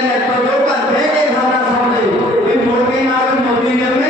سامنے موقعات بندی گھر میں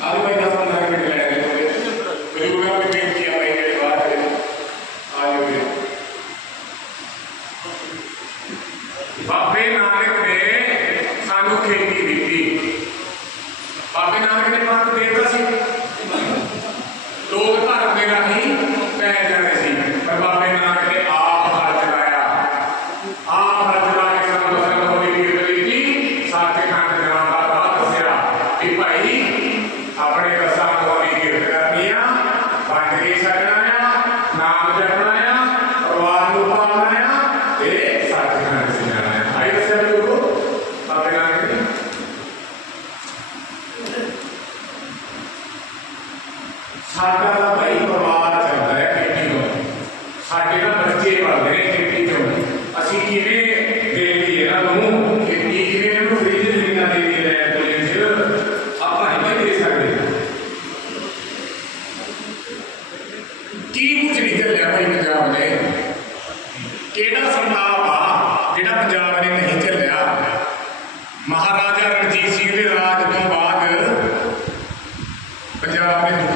بابے نانک نے لوگ جائے بابے نانک نے آپ حج لایا آپ حج لا کے ساتھ ساتھ Amen. Oh. جا نے نہیں چلیا مہاراجا رنجیت سنگھ کے راج تو بعد پنجاب نے